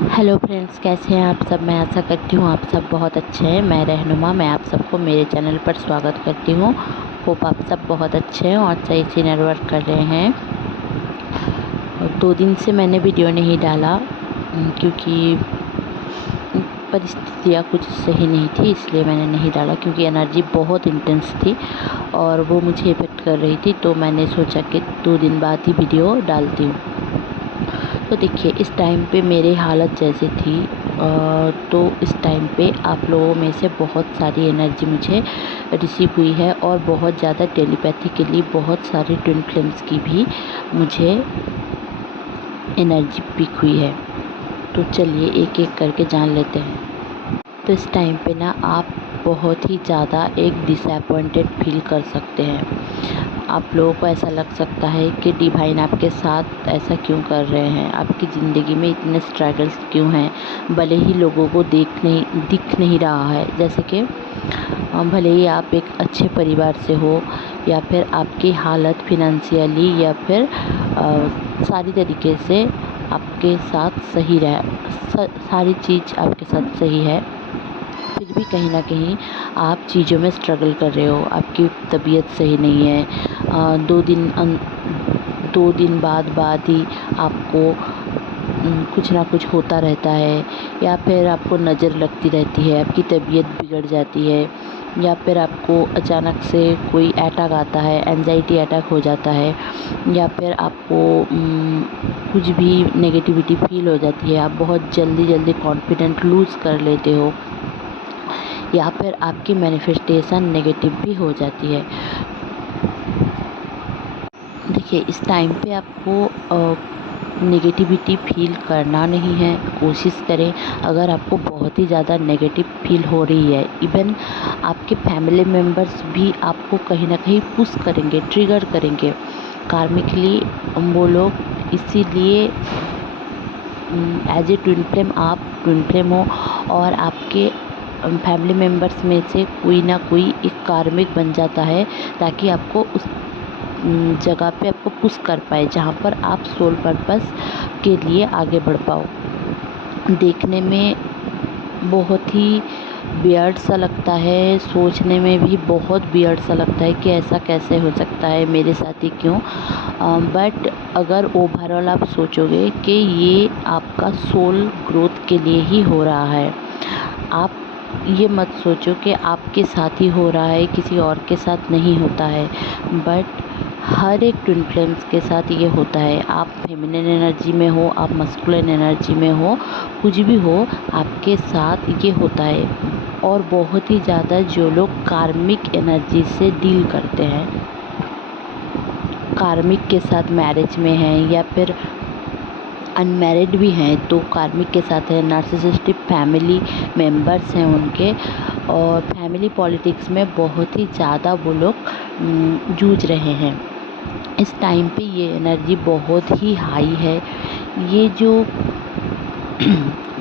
Hello friends, कैसे हैं आप सब। मैं आशा करती हूँ आप सब बहुत अच्छे हैं। मैं रहनुमा, मैं आप सबको मेरे चैनल पर स्वागत करती हूँ। होप आप सब बहुत अच्छे हैं और सही से नेटवर्क कर रहे हैं। 2 दिन से मैंने वीडियो नहीं डाला क्योंकि परिस्थितियाँ कुछ सही नहीं थी, इसलिए मैंने नहीं डाला। क्योंकि एनर्जी बहुत इंटेंस थी और वो मुझे इफ़ेक्ट कर रही थी, तो मैंने सोचा कि 2 दिन बाद ही वीडियो डालती हूँ। तो देखिए, इस टाइम पे मेरी हालत जैसे थी, तो इस टाइम पे आप लोगों में से बहुत सारी एनर्जी मुझे रिसीव हुई है और बहुत ज़्यादा टेलीपैथी के लिए बहुत सारी ट्विन फ्लेम्स की भी मुझे एनर्जी पिक हुई है। तो चलिए एक एक करके जान लेते हैं। तो इस टाइम पे ना आप बहुत ही ज़्यादा एक डिसअपॉइंटेड फील कर सकते हैं। आप लोगों को ऐसा लग सकता है कि डिवाइन आपके साथ ऐसा क्यों कर रहे हैं, आपकी ज़िंदगी में इतने स्ट्रगल्स क्यों हैं, भले ही लोगों को दिख नहीं रहा है। जैसे कि भले ही आप एक अच्छे परिवार से हो या फिर आपकी हालत फिनंशियली या फिर सारी तरीके से आपके साथ सही सारी चीज़ आपके साथ सही है, फिर भी कहीं ना कहीं आप चीज़ों में स्ट्रगल कर रहे हो। आपकी तबीयत सही नहीं है। 2 दिन बाद ही आपको कुछ ना कुछ होता रहता है, या फिर आपको नज़र लगती रहती है, आपकी तबीयत बिगड़ जाती है, या फिर आपको अचानक से कोई अटैक आता है, एंजाइटी अटैक हो जाता है, या फिर आपको कुछ भी नेगेटिविटी फील हो जाती है। आप बहुत जल्दी कॉन्फिडेंट लूज़ कर लेते हो, या फिर आपकी मैनिफेस्टेशन नेगेटिव भी हो जाती है। देखिए, इस टाइम पे आपको नेगेटिविटी फील करना नहीं है। कोशिश करें, अगर आपको बहुत ही ज़्यादा नेगेटिव फील हो रही है, इवन आपके फैमिली मेम्बर्स भी आपको कहीं ना कहीं पुश करेंगे, ट्रिगर करेंगे कार्मिकली वो लोग। इसीलिए एज ए ट्विन फ्लेम, आप ट्विन फ्लेम हो और आपके फैमिली मेम्बर्स में से कोई ना कोई एक कार्मिक बन जाता है, ताकि आपको उस जगह पे आपको पुश कर पाए जहाँ पर आप सोल पर्पस के लिए आगे बढ़ पाओ। देखने में बहुत ही वियर्ड सा लगता है, सोचने में भी बहुत वियर्ड सा लगता है कि ऐसा कैसे हो सकता है, मेरे साथ ही क्यों। बट अगर ओवरऑल आप सोचोगे कि ये आपका सोल ग्रोथ के लिए ही हो रहा है। आप ये मत सोचो कि आपके साथ ही हो रहा है, किसी और के साथ नहीं होता है। बट हर एक ट्विन फ्लेम्स के साथ ये होता है। आप फेमिनिन एनर्जी में हो, आप मस्कुलिन एनर्जी में हो, कुछ भी हो, आपके साथ ये होता है। और बहुत ही ज़्यादा जो लोग कार्मिक एनर्जी से डील करते हैं, कार्मिक के साथ मैरिज में हैं या फिर अनमैरिड भी हैं, तो कार्मिक के साथ है, नार्सिसिस्टिक फैमिली मेम्बर्स हैं उनके, और फैमिली पॉलिटिक्स में बहुत ही ज़्यादा वो लोग जूझ रहे हैं। इस टाइम पे ये एनर्जी बहुत ही हाई है। ये जो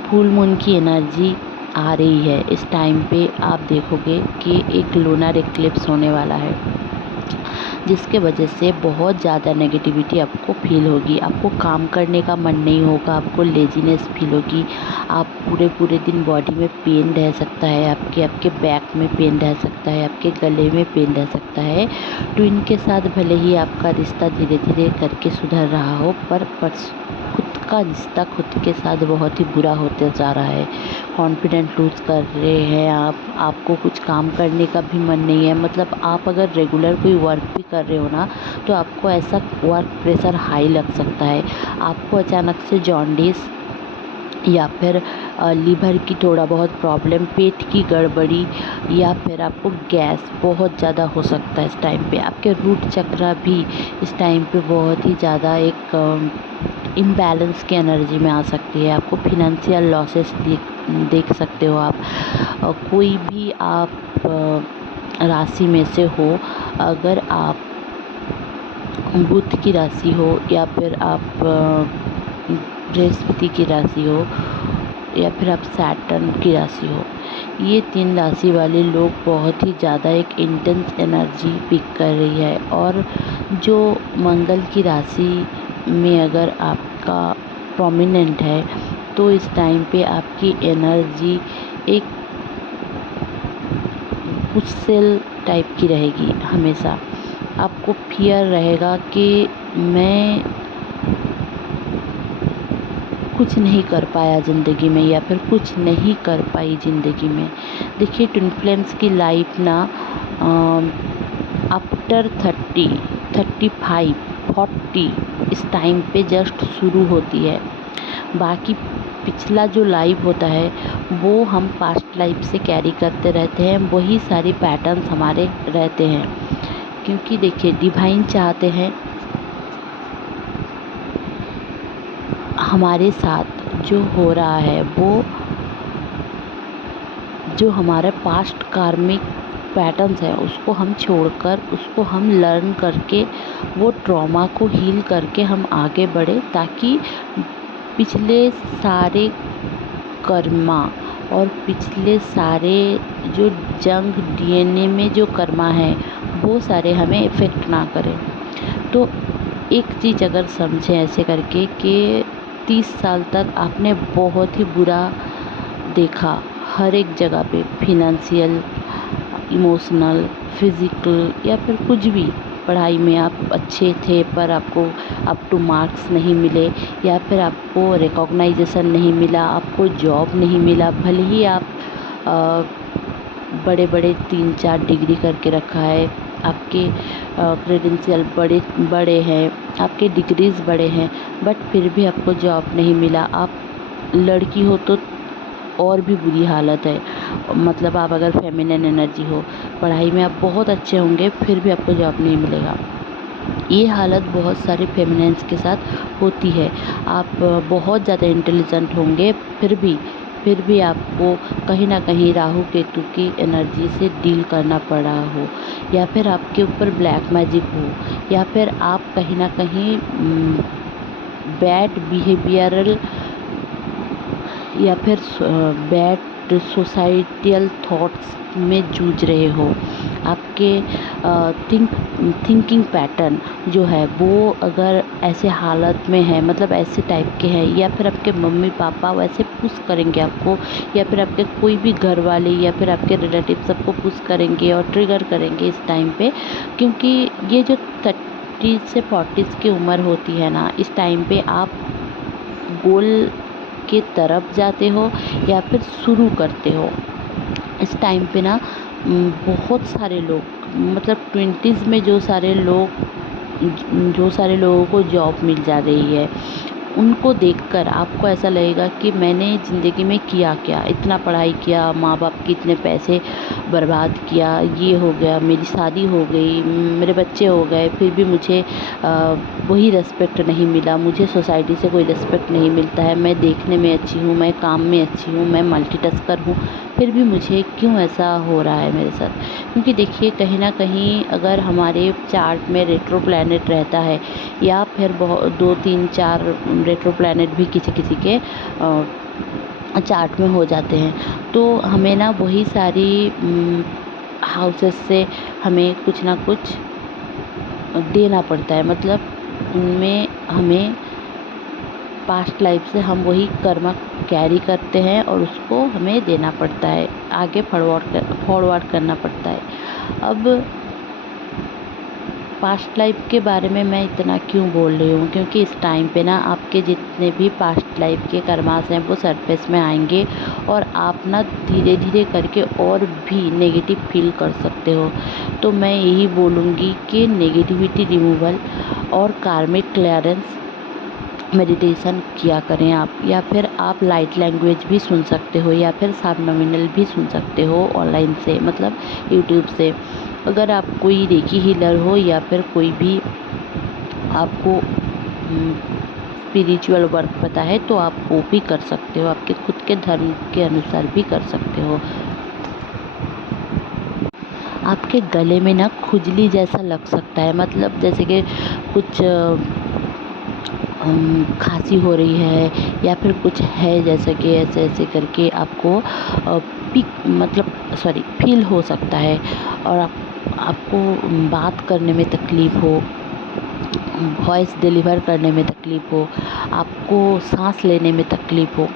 फुल मून की एनर्जी आ रही है, इस टाइम पे आप देखोगे कि एक लूनर एक्लिप्स होने वाला है, जिसके वजह से बहुत ज़्यादा नेगेटिविटी आपको फील होगी। आपको काम करने का मन नहीं होगा, आपको लेजीनेस फील होगी। आप पूरे दिन बॉडी में पेन रह सकता है, आपके बैक में पेन रह सकता है, आपके गले में पेन रह सकता है। ट्विन के साथ भले ही आपका रिश्ता धीरे धीरे करके सुधर रहा हो, पर खुद का रिश्ता खुद के साथ बहुत ही बुरा होते जा रहा है। कॉन्फिडेंट लूज़ कर रहे हैं आप, आपको कुछ काम करने का भी मन नहीं है। मतलब आप अगर रेगुलर कोई वर्क भी कर रहे हो ना, तो आपको ऐसा वर्क प्रेशर हाई लग सकता है। आपको अचानक से जॉन्डिस या फिर लीवर की थोड़ा बहुत प्रॉब्लम, पेट की गड़बड़ी, या फिर आपको गैस बहुत ज़्यादा हो सकता है। इस टाइम पे आपके रूट चक्र भी इस टाइम पे बहुत ही ज़्यादा एक इम्बैलेंस की एनर्जी में आ सकती है। आपको फिनंशियल लॉसेस देख सकते हो आप। कोई भी आप राशि में से हो, अगर आप बुध की राशि हो या फिर आप बृहस्पति की राशि हो या फिर आप सैटर्न की राशि हो, ये 3 राशि वाले लोग बहुत ही ज़्यादा एक इंटेंस एनर्जी पिक कर रही है। और जो मंगल की राशि में अगर आपका प्रोमिनेंट है, तो इस टाइम पे आपकी एनर्जी एक गुस्सेल टाइप की रहेगी। हमेशा आपको फियर रहेगा कि मैं कुछ नहीं कर पाया ज़िंदगी में, या फिर कुछ नहीं कर पाई ज़िंदगी में। देखिए, ट्विन फ्लेम्स की लाइफ ना आफ्टर 30, 35, 40 इस टाइम पे जस्ट शुरू होती है। बाकी पिछला जो लाइफ होता है वो हम पास्ट लाइफ से कैरी करते रहते हैं, वही सारी पैटर्न्स हमारे रहते हैं। क्योंकि देखिए, डिवाइन चाहते हैं हमारे साथ जो हो रहा है वो जो हमारा पास्ट कार्मिक पैटर्न्स है उसको हम छोड़कर, उसको हम लर्न करके, वो ट्रॉमा को हील करके हम आगे बढ़े, ताकि पिछले सारे कर्मा और पिछले सारे जो जंग डीएनए में जो कर्मा है वो सारे हमें इफ़ेक्ट ना करें। तो एक चीज़ अगर समझें ऐसे करके कि 30 साल तक आपने बहुत ही बुरा देखा हर एक जगह पे, फिनेंशियल, इमोशनल, फिज़िकल, या फिर कुछ भी। पढ़ाई में आप अच्छे थे पर आपको अप टू मार्क्स नहीं मिले, या फिर आपको रिकॉग्नाइजेशन नहीं मिला, आपको जॉब नहीं मिला, भले ही आप बड़े बड़े 3-4 डिग्री करके रखा है, आपके क्रेडेंशियल बड़े बड़े हैं, आपके डिग्रीज़ बड़े हैं, बट फिर भी आपको जॉब नहीं मिला। आप लड़की हो तो और भी बुरी हालत है। मतलब आप अगर फेमिनिन एनर्जी हो, पढ़ाई में आप बहुत अच्छे होंगे फिर भी आपको जॉब नहीं मिलेगा। ये हालत बहुत सारे फेमिनिन्स के साथ होती है। आप बहुत ज़्यादा इंटेलिजेंट होंगे फिर भी आपको कहीं ना कहीं राहु केतु की एनर्जी से डील करना पड़ा हो, या फिर आपके ऊपर ब्लैक मैजिक हो, या फिर आप कहीं ना कहीं बैड बिहेवियरल या फिर बैड सोसाइटियल थॉट्स में जूझ रहे हो। आपके थिंकिंग पैटर्न जो है वो अगर ऐसे हालत में है, मतलब ऐसे टाइप के हैं, या फिर आपके मम्मी पापा वैसे पुश करेंगे आपको, या फिर आपके कोई भी घर वाले या फिर आपके रिलेटिव सबको पुश करेंगे और ट्रिगर करेंगे इस टाइम पे। क्योंकि ये जो 30 से 40 की उम्र होती है ना, इस टाइम पे आप गोल के तरफ जाते हो या फिर शुरू करते हो। इस टाइम पे ना बहुत सारे लोग, मतलब 20s में जो सारे लोगों को जॉब मिल जा रही है, उनको देखकर आपको ऐसा लगेगा कि मैंने ज़िंदगी में किया क्या, इतना पढ़ाई किया, माँ बाप के इतने पैसे बर्बाद किया, ये हो गया, मेरी शादी हो गई, मेरे बच्चे हो गए, फिर भी मुझे वही रिस्पेक्ट नहीं मिला, मुझे सोसाइटी से कोई रिस्पेक्ट नहीं मिलता है। मैं देखने में अच्छी हूँ, मैं काम में अच्छी हूँ, मैं मल्टीटास्कर हूँ, फिर भी मुझे क्यों ऐसा हो रहा है मेरे साथ। क्योंकि देखिए, कहीं ना कहीं अगर हमारे चार्ट में रेट्रो प्लैनेट रहता है, या फिर बहुत 2-3-4 रेट्रो प्लैनेट भी किसी किसी के चार्ट में हो जाते हैं, तो हमें ना वही सारी हाउसेस से हमें कुछ ना कुछ देना पड़ता है। मतलब उनमें हमें पास्ट लाइफ से हम वही कर्मा कैरी करते हैं और उसको हमें देना पड़ता है, आगे फॉरवर्ड करना पड़ता है। अब पास्ट लाइफ के बारे में मैं इतना क्यों बोल रही हूँ, क्योंकि इस टाइम पे ना आपके जितने भी पास्ट लाइफ के कर्मास हैं वो सरफेस में आएंगे, और आप ना धीरे धीरे करके और भी नेगेटिव फील कर सकते हो। तो मैं यही बोलूँगी कि नेगेटिविटी रिमूवल और कार्मिक क्लियरेंस मेडिटेशन किया करें आप, या फिर आप लाइट लैंग्वेज भी सुन सकते हो, या फिर सबनॉमिनल भी सुन सकते हो ऑनलाइन से, मतलब यूट्यूब से। अगर आप कोई रेकी हीलर हो, या फिर कोई भी आपको स्पिरिचुअल वर्क पता है, तो आप वो भी कर सकते हो, आपके खुद के धर्म के अनुसार भी कर सकते हो। आपके गले में ना खुजली जैसा लग सकता है, मतलब जैसे कि कुछ खांसी हो रही है, या फिर कुछ है, जैसे कि ऐसे ऐसे करके आपको फील हो सकता है। और आपको बात करने में तकलीफ़ हो, वॉइस डिलीवर करने में तकलीफ़ हो, आपको सांस लेने में तकलीफ़ हो,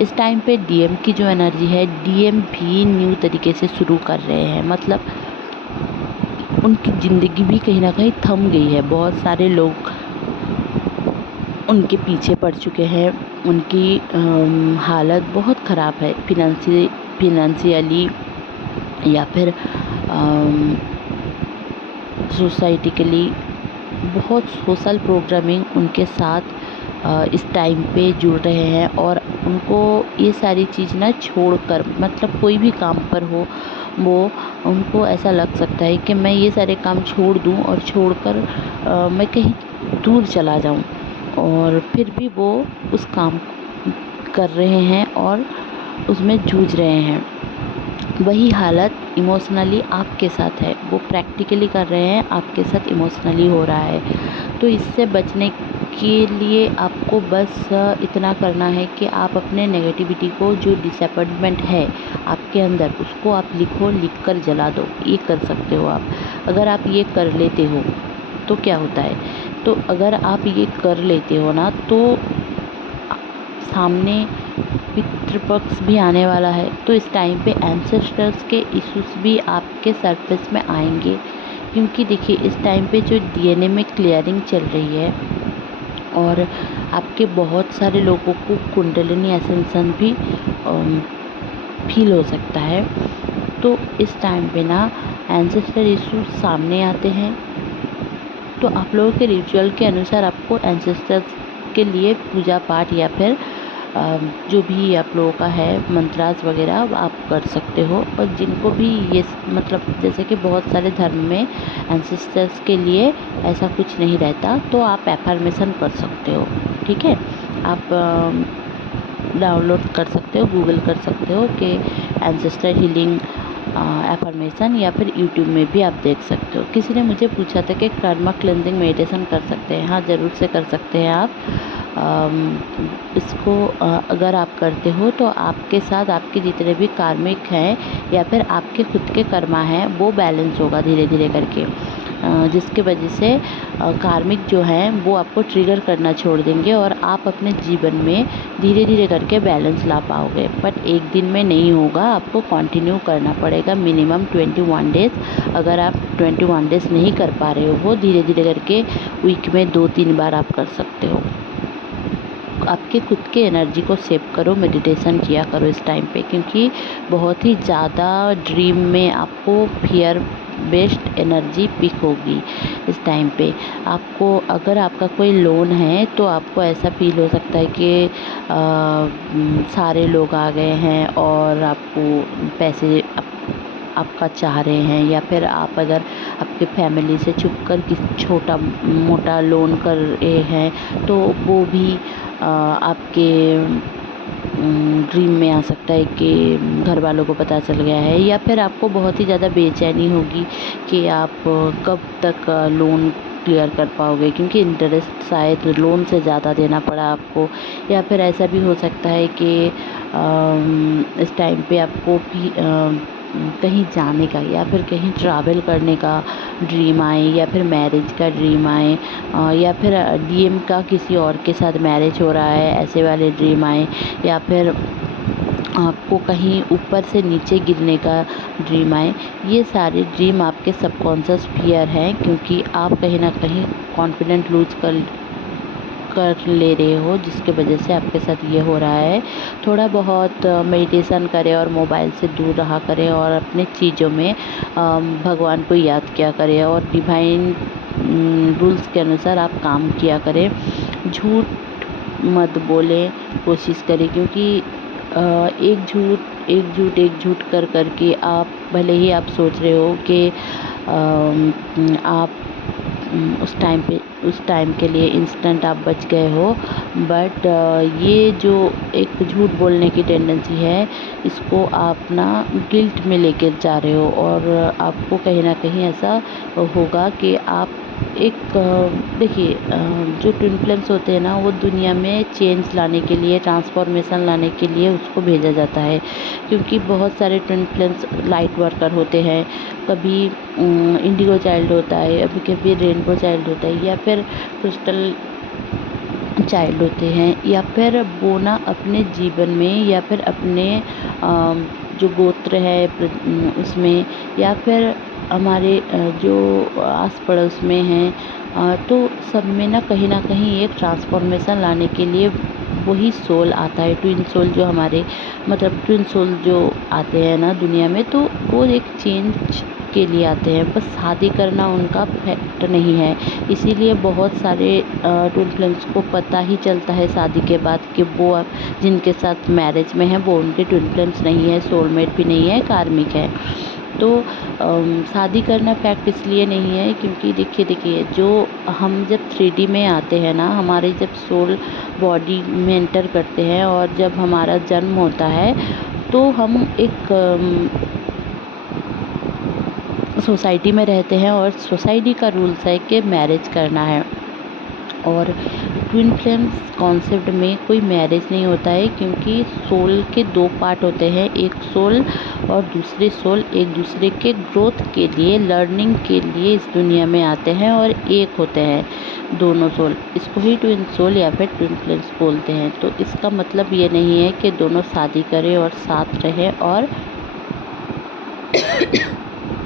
इस टाइम पे डीएम की जो एनर्जी है, डीएम भी न्यू तरीके से शुरू कर रहे हैं, मतलब उनकी ज़िंदगी भी कहीं ना कहीं थम गई है। बहुत सारे लोग उनके पीछे पड़ चुके हैं, उनकी हालत बहुत ख़राब है फिनेंशियली या फिर सोसाइटिकली। बहुत सोशल प्रोग्रामिंग उनके साथ इस टाइम पे जुड़ रहे हैं और उनको ये सारी चीज़ ना छोड़कर, मतलब कोई भी काम पर हो वो उनको ऐसा लग सकता है कि मैं ये सारे काम छोड़ दूं और छोड़कर मैं कहीं दूर चला जाऊं, और फिर भी वो उस काम कर रहे हैं और उसमें जूझ रहे हैं। वही हालत इमोशनली आपके साथ है, वो प्रैक्टिकली कर रहे हैं, आपके साथ इमोशनली हो रहा है। तो इससे बचने के लिए आपको बस इतना करना है कि आप अपने नेगेटिविटी को, जो डिसअपॉइंटमेंट है आपके अंदर, उसको आप लिख कर जला दो। ये कर सकते हो आप। अगर आप ये कर लेते हो तो क्या होता है, तो अगर आप ये कर लेते हो ना, तो सामने पितृपक्ष भी आने वाला है। तो इस टाइम पे एंसेस्टर्स के इश्यूज भी आपके सरफेस में आएंगे, क्योंकि देखिए इस टाइम पे जो डीएनए में क्लियरिंग चल रही है और आपके बहुत सारे लोगों को कुंडलिनी एसेंशन भी फील हो सकता है। तो इस टाइम पे ना एंसेस्टर इश्यूज सामने आते हैं। तो आप लोगों के रिचुअल के अनुसार आपको एंसेस्टर्स के लिए पूजा पाठ या फिर जो भी आप लोगों का है मंत्रास वगैरह आप कर सकते हो। और जिनको भी ये मतलब जैसे कि बहुत सारे धर्म में एंसेस्टर्स के लिए ऐसा कुछ नहीं रहता, तो आप एफर्मेशन कर सकते हो। ठीक है, आप डाउनलोड कर सकते हो, गूगल कर सकते हो कि एंसेस्टर हीलिंग एफर्मेशन, या फिर यूट्यूब में भी आप देख सकते हो। किसी ने मुझे पूछा था कि कर्मा क्लेंजिंग मेडिटेशन कर सकते हैं। हाँ, ज़रूर से कर सकते हैं आप। इसको अगर आप करते हो तो आपके साथ आपके जितने भी कार्मिक हैं या फिर आपके खुद के कर्मा हैं वो बैलेंस होगा धीरे धीरे करके, जिसके वजह से कार्मिक जो हैं वो आपको ट्रिगर करना छोड़ देंगे और आप अपने जीवन में धीरे धीरे करके बैलेंस ला पाओगे। बट एक दिन में नहीं होगा, आपको कंटिन्यू करना पड़ेगा मिनिमम 21 डेज़। अगर आप 21 डेज़ नहीं कर पा रहे हो, वो धीरे धीरे करके वीक में 2-3 बार आप कर सकते हो। आपके खुद के एनर्जी को सेव करो, मेडिटेशन किया करो इस टाइम पे, क्योंकि बहुत ही ज़्यादा ड्रीम में आपको फियर बेस्ड एनर्जी पिक होगी इस टाइम पे। आपको अगर आपका कोई लोन है तो आपको ऐसा फील हो सकता है कि सारे लोग आ गए हैं और आपको पैसे आपका चाह रहे हैं, या फिर आप अगर आपके फैमिली से छुप कर किसी छोटा मोटा लोन कर रहे हैं तो वो भी आपके ड्रीम में आ सकता है कि घर वालों को पता चल गया है, या फिर आपको बहुत ही ज़्यादा बेचैनी होगी कि आप कब तक लोन क्लियर कर पाओगे, क्योंकि इंटरेस्ट शायद लोन से ज़्यादा देना पड़ा आपको। या फिर ऐसा भी हो सकता है कि इस टाइम पे आपको भी कहीं जाने का या फिर कहीं ट्रैवल करने का ड्रीम आए, या फिर मैरिज का ड्रीम आए, या फिर डीएम का किसी और के साथ मैरिज हो रहा है ऐसे वाले ड्रीम आए, या फिर आपको कहीं ऊपर से नीचे गिरने का ड्रीम आए। ये सारे ड्रीम आपके सबकॉन्शियस फियर हैं, क्योंकि आप कहीं ना कहीं कॉन्फिडेंट लूज कर ले रहे हो, जिसके वजह से आपके साथ ये हो रहा है। थोड़ा बहुत मेडिटेशन करें और मोबाइल से दूर रहा करें और अपने चीज़ों में भगवान को याद किया करें और डिवाइन रूल्स के अनुसार आप काम किया करें। झूठ मत बोलें, कोशिश करें, क्योंकि एक झूठ कर के आप भले ही आप सोच रहे हो कि आप उस टाइम के लिए इंस्टेंट आप बच गए हो, बट ये जो एक झूठ बोलने की टेंडेंसी है, इसको आप ना गिल्ट में लेकर जा रहे हो, और आपको कहीं ना कहीं ऐसा होगा कि आप देखिए जो ट्विन फ्लेम्स होते हैं ना, वो दुनिया में चेंज लाने के लिए, ट्रांसफॉर्मेशन लाने के लिए उसको भेजा जाता है, क्योंकि बहुत सारे ट्विन फ्लेम्स लाइट वर्कर होते हैं। कभी इंडिगो चाइल्ड होता है, कभी रेनबो चाइल्ड होता है, या फिर क्रिस्टल चाइल्ड होते हैं, या फिर वो ना अपने जीवन में, या फिर अपने जो गोत्र है उसमें, या फिर हमारे जो आस पड़ोस में हैं, तो सब में ना कहीं एक ट्रांसफॉर्मेशन लाने के लिए वही सोल आता है। ट्विन सोल जो हमारे मतलब ट्विन सोल जो आते हैं ना दुनिया में, तो वो एक चेंज के लिए आते हैं। बस शादी करना उनका फैक्ट नहीं है। इसीलिए बहुत सारे ट्विन फ्लेम्स को पता ही चलता है शादी के बाद कि वो जिनके साथ मैरिज में है वो उनके ट्विन फ्लेम्स नहीं है, सोलमेट भी नहीं है, कार्मिक है। तो शादी करना फैक्ट इसलिए नहीं है क्योंकि देखिए जो हम जब 3D में आते हैं ना, हमारे जब सोल बॉडी में एंटर करते हैं और जब हमारा जन्म होता है, तो हम एक सोसाइटी में रहते हैं और सोसाइटी का रूल्स है कि मैरिज करना है। और ट्विन फ्लेम्स कॉन्सेप्ट में कोई मैरिज नहीं होता है क्योंकि सोल के 2 पार्ट होते हैं। एक सोल और दूसरे सोल एक दूसरे के ग्रोथ के लिए, लर्निंग के लिए इस दुनिया में आते हैं और एक होते हैं दोनों सोल। इसको ही ट्विन सोल या फिर ट्विन फ्लेम्स बोलते हैं। तो इसका मतलब ये नहीं है कि दोनों शादी करें और साथ रहें और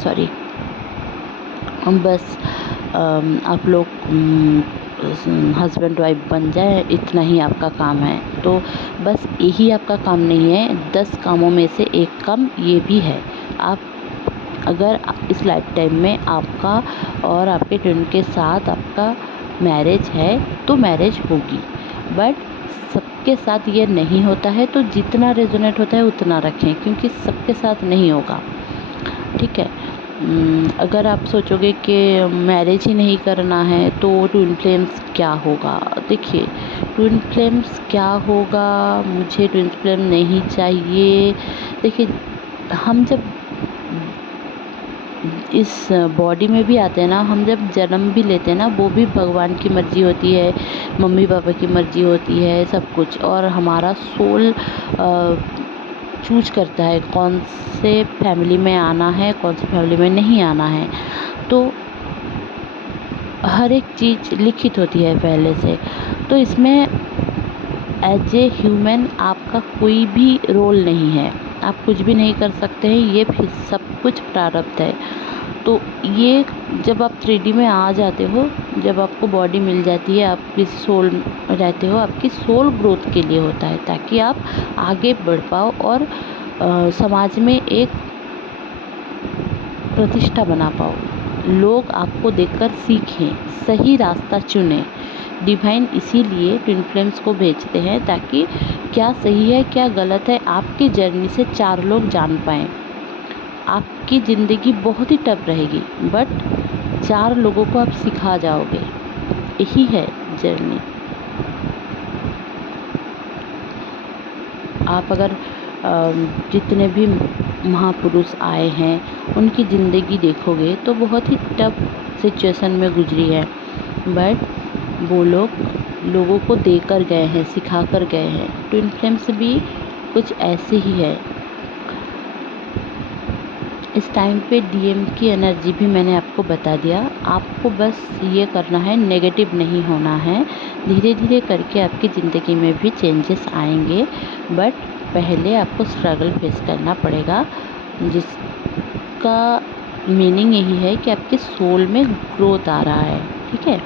सॉरी बस आप लोग हस्बैंड वाइफ बन जाए, इतना ही आपका काम है। तो बस यही आपका काम नहीं है, 10 कामों में से एक काम ये भी है। आप अगर इस लाइफ टाइम में आपका और आपके ट्विन के साथ आपका मैरिज है तो मैरिज होगी, बट सबके साथ ये नहीं होता है। तो जितना रेजोनेट होता है उतना रखें क्योंकि सबके साथ नहीं होगा, ठीक है। अगर आप सोचोगे कि मैरिज ही नहीं करना है तो ट्विन फ्लेम्स क्या होगा। देखिए ट्विन फ्लेम्स क्या होगा, मुझे ट्विन फ्लेम नहीं चाहिए। देखिए हम जब इस बॉडी में भी आते हैं ना, हम जब जन्म भी लेते हैं ना, वो भी भगवान की मर्जी होती है, मम्मी पापा की मर्जी होती है, सब कुछ। और हमारा सोल चूज करता है कौन से फैमिली में आना है, कौन सी फैमिली में नहीं आना है। तो हर एक चीज़ लिखित होती है पहले से। तो इसमें एज ए ह्यूमन आपका कोई भी रोल नहीं है, आप कुछ भी नहीं कर सकते हैं। ये फिर सब कुछ प्रारब्ध है। तो ये जब आप 3D में आ जाते हो, जब आपको बॉडी मिल जाती है, आप किसी सोल रहते हो, आपकी सोल ग्रोथ के लिए होता है ताकि आप आगे बढ़ पाओ और समाज में एक प्रतिष्ठा बना पाओ, लोग आपको देखकर सीखें, सही रास्ता चुनें। डिवाइन इसीलिए ट्विन फ्लेम्स को भेजते हैं ताकि क्या सही है क्या गलत है आपकी जर्नी से 4 लोग जान पाएँ। आपकी ज़िंदगी बहुत ही टफ रहेगी बट 4 लोगों को आप सिखा जाओगे, यही है जर्नी। आप अगर जितने भी महापुरुष आए हैं उनकी ज़िंदगी देखोगे तो बहुत ही टफ सिचुएशन में गुजरी है, बट वो लोगों को देकर गए हैं, सिखा कर गए हैं। ट्विन फ्लेम्स भी कुछ ऐसे ही है। इस टाइम पे डीएम की एनर्जी भी मैंने आपको बता दिया। आपको बस ये करना है, नेगेटिव नहीं होना है। धीरे धीरे करके आपकी ज़िंदगी में भी चेंजेस आएंगे, बट पहले आपको स्ट्रगल फेस करना पड़ेगा, जिसका मीनिंग यही है कि आपके सोल में ग्रोथ आ रहा है, ठीक है।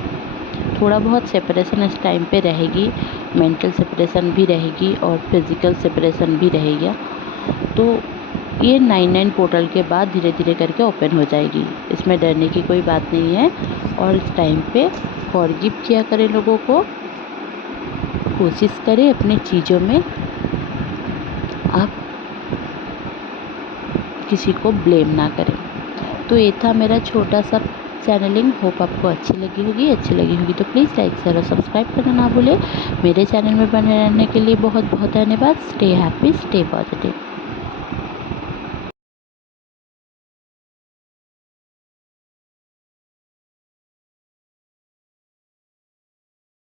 थोड़ा बहुत सेपरेशन इस टाइम पे रहेगी, मेंटल सेपरेशन भी रहेगी और फिज़िकल सेपरेशन भी रहेगा। तो ये 9/9 पोर्टल के बाद धीरे धीरे करके ओपन हो जाएगी, इसमें डरने की कोई बात नहीं है। और इस टाइम पे फॉरगिव किया करें लोगों को, कोशिश करें अपनी चीज़ों में आप किसी को ब्लेम ना करें। तो ये था मेरा छोटा सा चैनलिंग। होप आपको अच्छी लगी होगी तो प्लीज़ लाइक शेयर और सब्सक्राइब करना ना भूलें। मेरे चैनल में बने रहने के लिए बहुत बहुत धन्यवाद। Stay happy, stay positive.